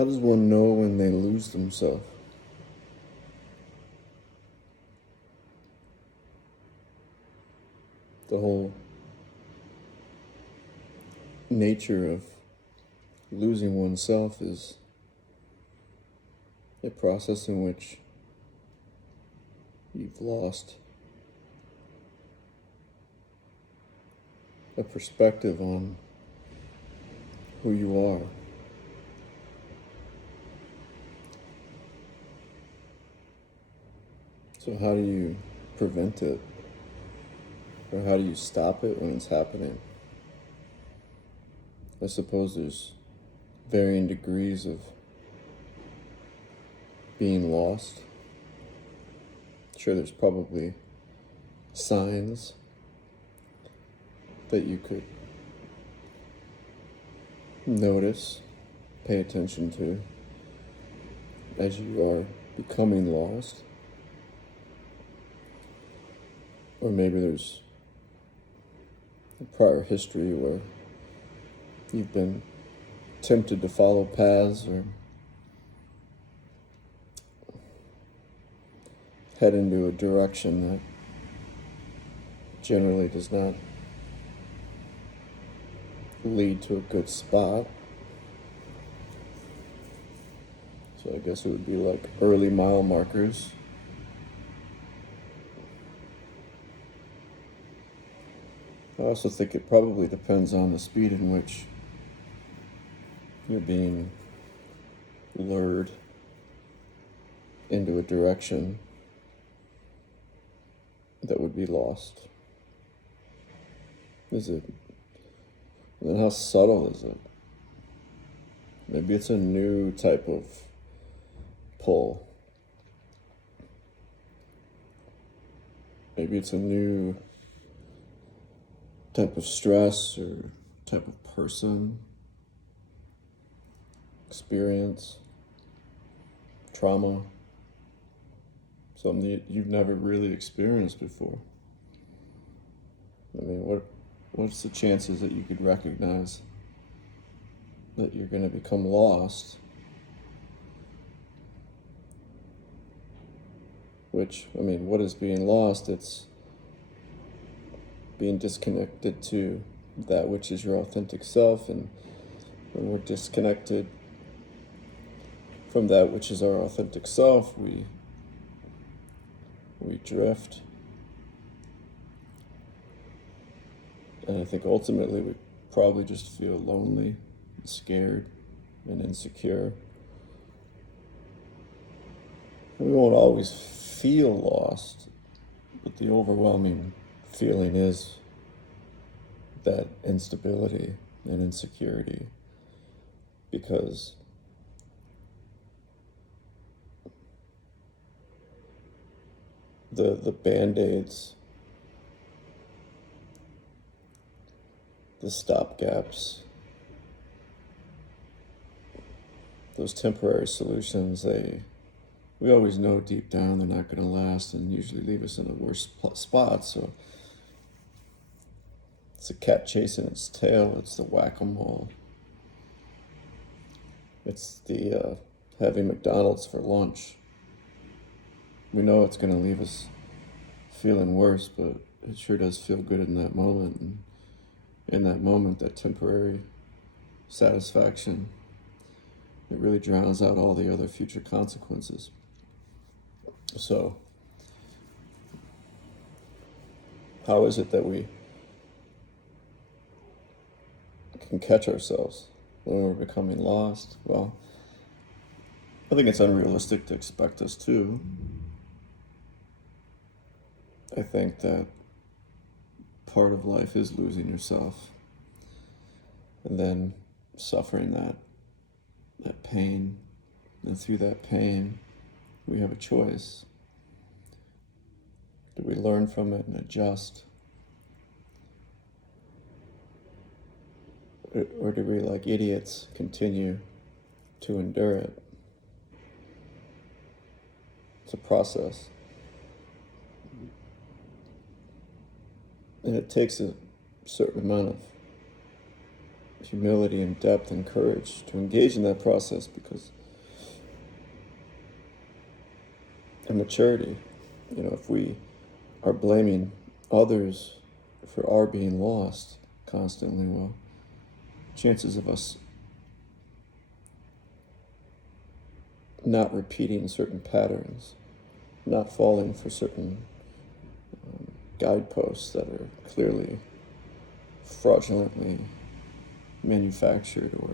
How does one know when they lose themselves? The whole nature of losing oneself is a process in which you've lost a perspective on who you are. So how do you prevent it? Or how do you stop it when it's happening? I suppose there's varying degrees of being lost. Sure, there's probably signs that you could notice, pay attention to as you are becoming lost. Or maybe there's a prior history where you've been tempted to follow paths or head into a direction that generally does not lead to a good spot. So I guess it would be like early mile markers. I also think it probably depends on the speed in which you're being lured into a direction that would be lost. And then how subtle is it? Maybe it's a new type of pull. Maybe it's a new type of stress or type of person, experience, trauma, something that you've never really experienced before. I mean, what's the chances that you could recognize that you're going to become lost? Which, I mean, what is being lost? It's being disconnected to that which is your authentic self, and when we're disconnected from that which is our authentic self, we drift. And I think ultimately we probably just feel lonely, and scared, and insecure. And we won't always feel lost, but the overwhelming feeling is that instability and insecurity, because the band-aids, the stopgaps, those temporary solutions, we always know deep down they're not going to last and usually leave us in a worse spot. So it's a cat chasing its tail. It's the whack-a-mole. It's the having McDonald's for lunch. We know it's going to leave us feeling worse, but it sure does feel good in that moment. And in that moment, that temporary satisfaction, it really drowns out all the other future consequences. So, how is it that we can catch ourselves when we're becoming lost? Well, I think it's unrealistic to expect us to. I think that part of life is losing yourself and then suffering that pain. And through that pain, we have a choice. Do we learn from it and adjust? Or do we, like idiots, continue to endure it? It's a process. And it takes a certain amount of humility and depth and courage to engage in that process, because and maturity, if we are blaming others for our being lost constantly, well, chances of us not repeating certain patterns, not falling for certain guideposts that are clearly fraudulently manufactured or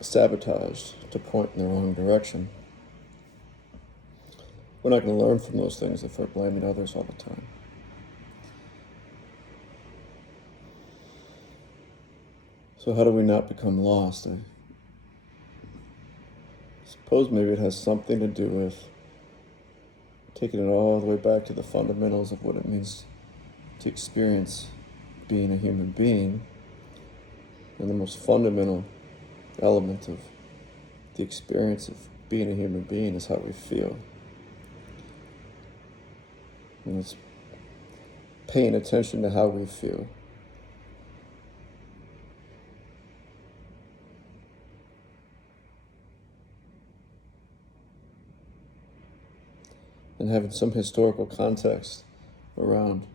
sabotaged to point in the wrong direction. We're not going to learn from those things if we're blaming others all the time. So how do we not become lost? I suppose maybe it has something to do with taking it all the way back to the fundamentals of what it means to experience being a human being. And the most fundamental element of the experience of being a human being is how we feel. And it's paying attention to how we feel. And having some historical context around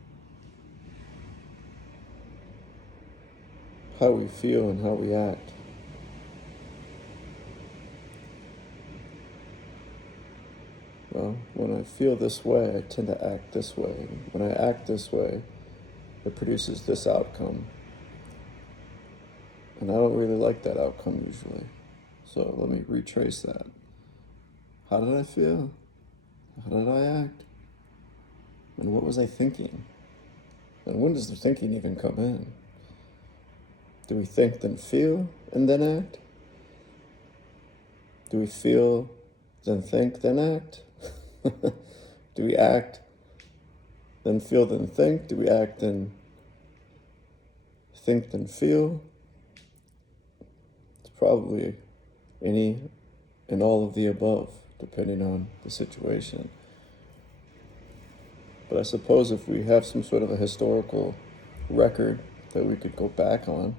how we feel and how we act. Well, when I feel this way, I tend to act this way. And when I act this way, it produces this outcome. And I don't really like that outcome usually. So let me retrace that. How did I feel? How did I act? And what was I thinking? And when does the thinking even come in? Do we think, then feel, and then act? Do we feel, then think, then act? Do we act, then feel, then think? Do we act, then think, then feel? It's probably any and all of the above, depending on the situation. But I suppose if we have some sort of a historical record that we could go back and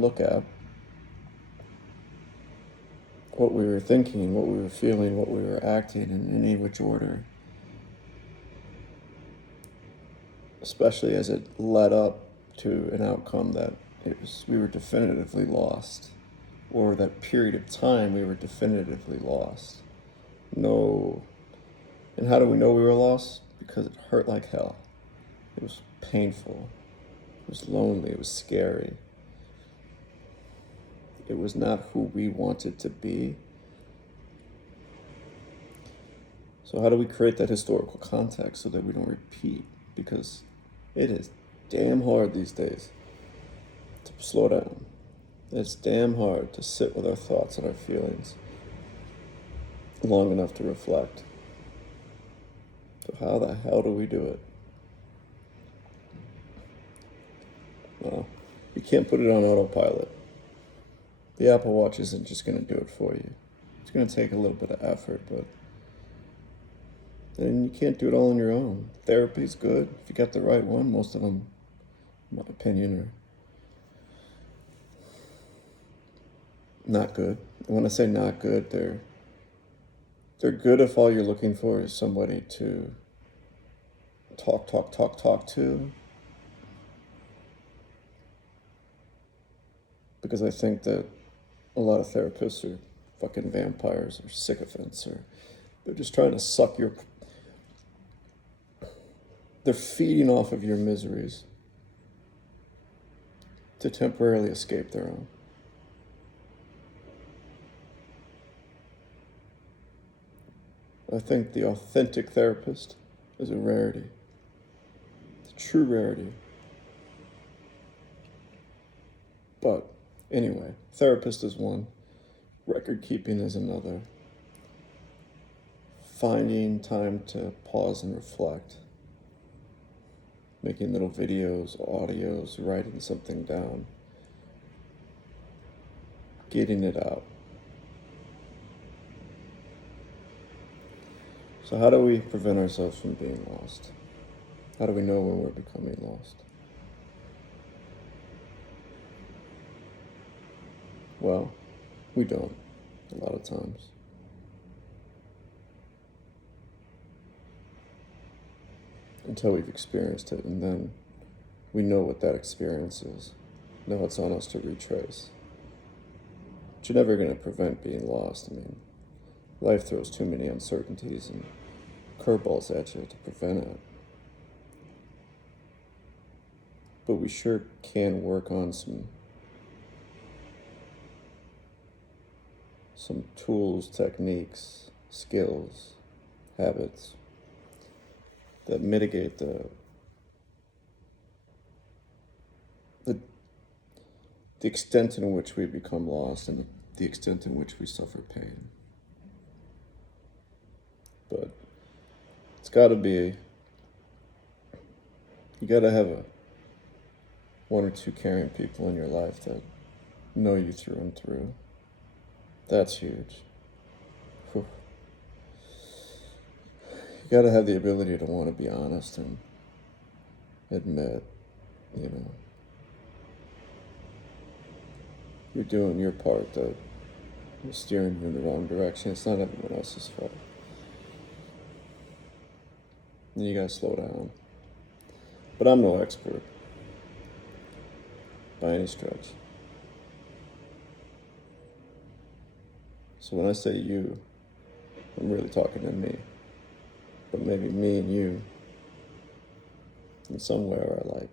look at what we were thinking, what we were feeling, what we were acting in any which order, especially as it led up to an outcome that we were definitively lost, or that period of time we were definitively lost. No. And how do we know we were lost? Because it hurt like hell. It was painful. It was lonely. It was scary. It was not who we wanted to be. So how do we create that historical context so that we don't repeat? Because it is damn hard these days to slow down. It's damn hard to sit with our thoughts and our feelings long enough to reflect. So how the hell do we do it? Well, you can't put it on autopilot. The Apple Watch isn't just going to do it for you. It's going to take a little bit of effort, but then you can't do it all on your own. Therapy's good if you got the right one. Most of them, in my opinion, are not good. And when I say not good, they're good if all you're looking for is somebody to talk to. Because I think that a lot of therapists are fucking vampires or sycophants, or they're just trying to suck they're feeding off of your miseries to temporarily escape their own. I think the authentic therapist is a rarity. It's a true rarity. But anyway, therapist is one, record keeping is another. Finding time to pause and reflect. Making little videos, audios, writing something down. Getting it out. So how do we prevent ourselves from being lost? How do we know when we're becoming lost? Well, we don't, a lot of times. Until we've experienced it, and then we know what that experience is. Now it's on us to retrace. But you're never going to prevent being lost. I mean, life throws too many uncertainties and curveballs at you to prevent it. But we sure can work on some tools, techniques, skills, habits that mitigate the extent in which we become lost and the extent in which we suffer pain. But it's got to be, you got to have one or two caring people in your life that know you through and through. That's huge. Whew. You got to have the ability to want to be honest and admit, you're doing your part, that you're steering you in the wrong direction. It's not everyone else's fault. And you gotta slow down. But I'm no expert by any stretch. So when I say you, I'm really talking to me. But maybe me and you in somewhere are like